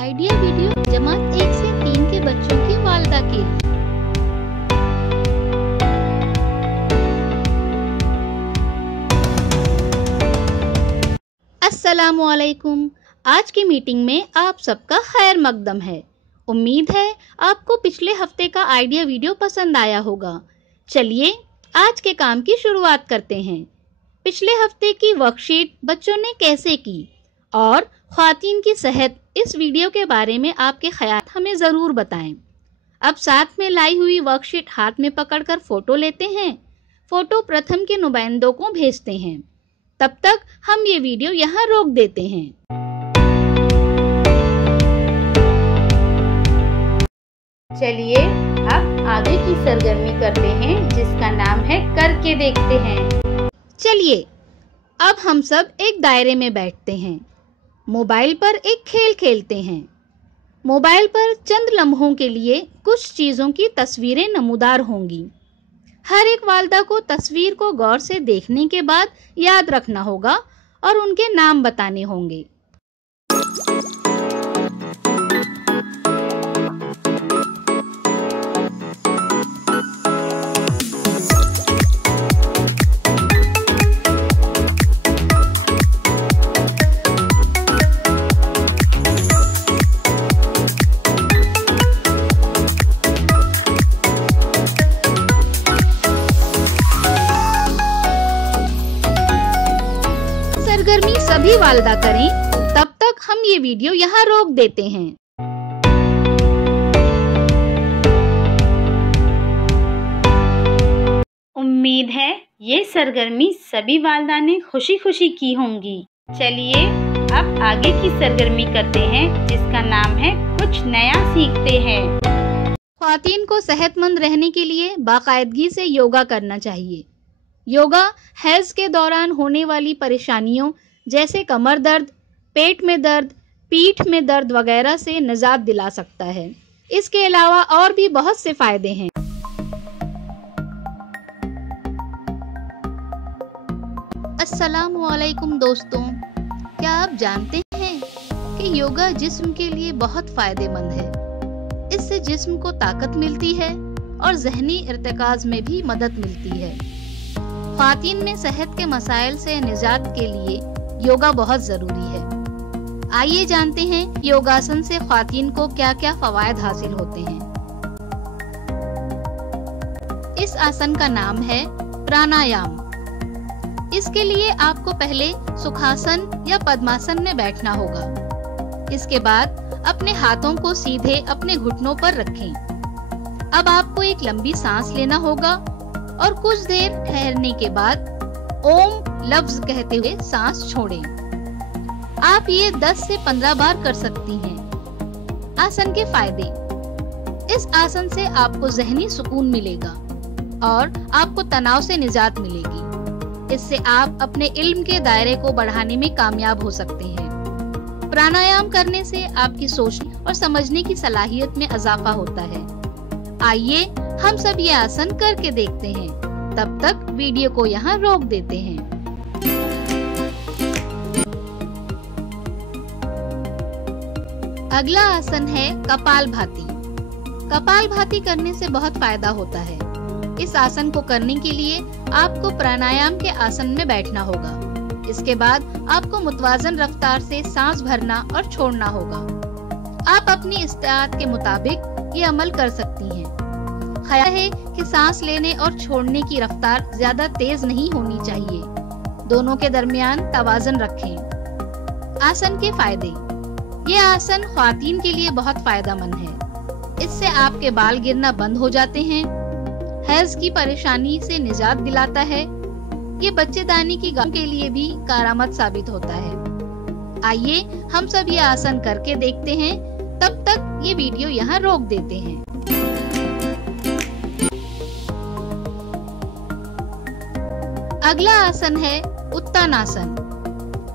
Idea video जमात 1 से 3 के बच्चों की वालिदा के लिए। अस्सलामुअलैकुम। आज की मीटिंग में आप सबका खैर मकदम है। उम्मीद है आपको पिछले हफ्ते का आइडिया वीडियो पसंद आया होगा। चलिए आज के काम की शुरुआत करते हैं। पिछले हफ्ते की वर्कशीट बच्चों ने कैसे की और ख्वातीन की सेहत, इस वीडियो के बारे में आपके ख्याल हमें ज़रूर बताएं। अब साथ में लाई हुई वर्कशीट हाथ में पकड़कर फ़ोटो लेते हैं। फ़ोटो प्रथम के नुमाइंदों को भेजते हैं। तब तक हम ये वीडियो यहाँ रोक देते हैं। चलिए अब आगे की सरगर्मी करते हैं, जिसका नाम है करके देखते हैं। चलिए अब हम सब एक दायरे में बैठते हैं। मोबाइल पर एक खेल खेलते हैं। मोबाइल पर चंद लम्हों के लिए कुछ चीज़ों की तस्वीरें नमूदार होंगी। हर एक वालिदा को तस्वीर को गौर से देखने के बाद याद रखना होगा और उनके नाम बताने होंगे। सरगर्मी सभी वालिदा करें, तब तक हम ये वीडियो यहाँ रोक देते हैं। उम्मीद है ये सरगर्मी सभी वालिदा ने खुशी खुशी की होंगी। चलिए अब आगे की सरगर्मी करते हैं, जिसका नाम है कुछ नया सीखते हैं। ख्वातीन को सेहतमंद रहने के लिए बाकायदगी से योगा करना चाहिए। योगा हैज़ के दौरान होने वाली परेशानियों जैसे कमर दर्द, पेट में दर्द, पीठ में दर्द वगैरह से निजात दिला सकता है। इसके अलावा और भी बहुत से फायदे हैं। अस्सलामुअलैकुम दोस्तों, क्या आप जानते हैं कि योगा जिस्म के लिए बहुत फायदेमंद है। इससे जिस्म को ताकत मिलती है और ज़हनी इर्तिकाज़ में भी मदद मिलती है। ख्वातीन में सेहत के मसाइल से निजात के लिए योगा बहुत जरूरी है। आइए जानते हैं योगासन से ख्वातीन को क्या क्या फवायद हासिल होते हैं। इस आसन का नाम है प्राणायाम। इसके लिए आपको पहले सुखासन या पद्मासन में बैठना होगा। इसके बाद अपने हाथों को सीधे अपने घुटनों पर रखें। अब आपको एक लंबी सांस लेना होगा और कुछ देर ठहरने के बाद ओम लफ्ज कहते हुए सांस छोड़ें। आप ये 10 से 15 बार कर सकती हैं। आसन के फायदे। इस आसन से आपको ज़हनी सुकून मिलेगा और आपको तनाव से निजात मिलेगी। इससे आप अपने इल्म के दायरे को बढ़ाने में कामयाब हो सकते हैं। प्राणायाम करने से आपकी सोचने और समझने की सलाहियत में इजाफा होता है। आइए हम सब ये आसन करके देखते हैं। तब तक वीडियो को यहाँ रोक देते हैं। अगला आसन है कपालभाति। कपालभाति करने से बहुत फायदा होता है। इस आसन को करने के लिए आपको प्राणायाम के आसन में बैठना होगा। इसके बाद आपको मुतवाजन रफ्तार से सांस भरना और छोड़ना होगा। आप अपनी इस्तात के मुताबिक ये अमल कर सकती हैं। ख्याल है कि सांस लेने और छोड़ने की रफ्तार ज्यादा तेज नहीं होनी चाहिए। दोनों के दरमियान तवाज़ुन रखें। आसन के फायदे। ये आसन ख्वातीन के लिए बहुत फायदेमंद है। इससे आपके बाल गिरना बंद हो जाते हैं। हैज़ की परेशानी से निजात दिलाता है। ये बच्चेदानी की गम के लिए भी कारआमद साबित होता है। आइए हम सब ये आसन करके देखते हैं। तब तक ये वीडियो यहाँ रोक देते हैं। अगला आसन है उत्तानासन।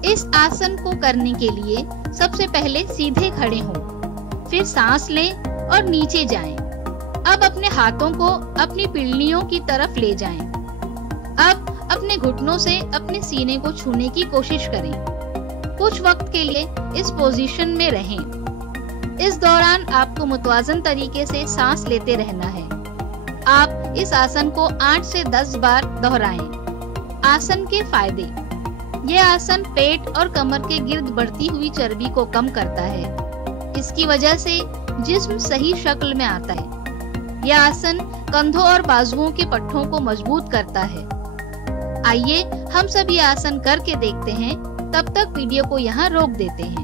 इस आसन को करने के लिए सबसे पहले सीधे खड़े हों, फिर सांस लें और नीचे जाएं। अब अपने हाथों को अपनी पिल्लियों की तरफ ले जाएं। अब अपने घुटनों से अपने सीने को छूने की कोशिश करें। कुछ वक्त के लिए इस पोजीशन में रहें। इस दौरान आपको मुतवाजन तरीके से सांस लेते रहना है। आप इस आसन को 8 से 10 बार दोहराएं। आसन के फायदे। यह आसन पेट और कमर के गिर्द बढ़ती हुई चर्बी को कम करता है। इसकी वजह से जिस्म सही शक्ल में आता है। यह आसन कंधों और बाजुओं के पट्टों को मजबूत करता है। आइए हम सब ये आसन करके देखते हैं। तब तक वीडियो को यहाँ रोक देते हैं।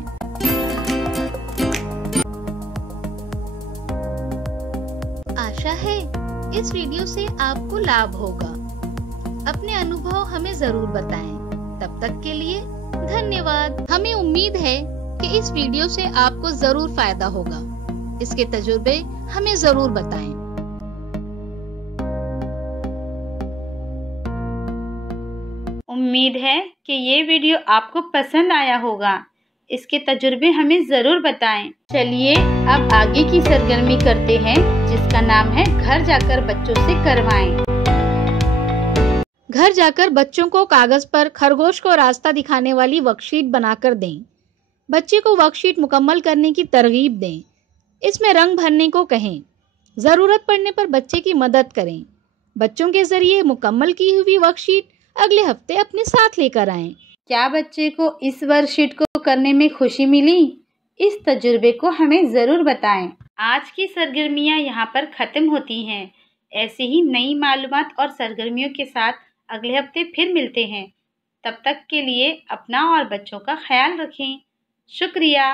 आशा है इस वीडियो से आपको लाभ होगा। अपने अनुभव हमें जरूर बताएं। तब तक के लिए धन्यवाद। हमें उम्मीद है कि इस वीडियो से आपको जरूर फायदा होगा। इसके तजुर्बे हमें जरूर बताएं। उम्मीद है कि ये वीडियो आपको पसंद आया होगा। इसके तजुर्बे हमें ज़रूर बताएं। चलिए अब आगे की सरगर्मी करते हैं, जिसका नाम है घर जाकर बच्चों से करवाएं। घर जाकर बच्चों को कागज पर खरगोश को रास्ता दिखाने वाली वर्कशीट बनाकर दें। बच्चे को वर्कशीट मुकम्मल करने की तरगीब दें। इसमें रंग भरने को कहें। ज़रूरत पड़ने पर बच्चे की मदद करें। बच्चों के जरिए मुकम्मल की हुई वर्कशीट अगले हफ्ते अपने साथ लेकर आएं। क्या बच्चे को इस वर्कशीट को करने में खुशी मिली? इस तजुर्बे को हमें ज़रूर बताएं। आज की सरगर्मियां यहाँ पर ख़त्म होती हैं। ऐसे ही नई मालूमात और सरगर्मियों के साथ अगले हफ्ते फिर मिलते हैं। तब तक के लिए अपना और बच्चों का ख्याल रखें। शुक्रिया।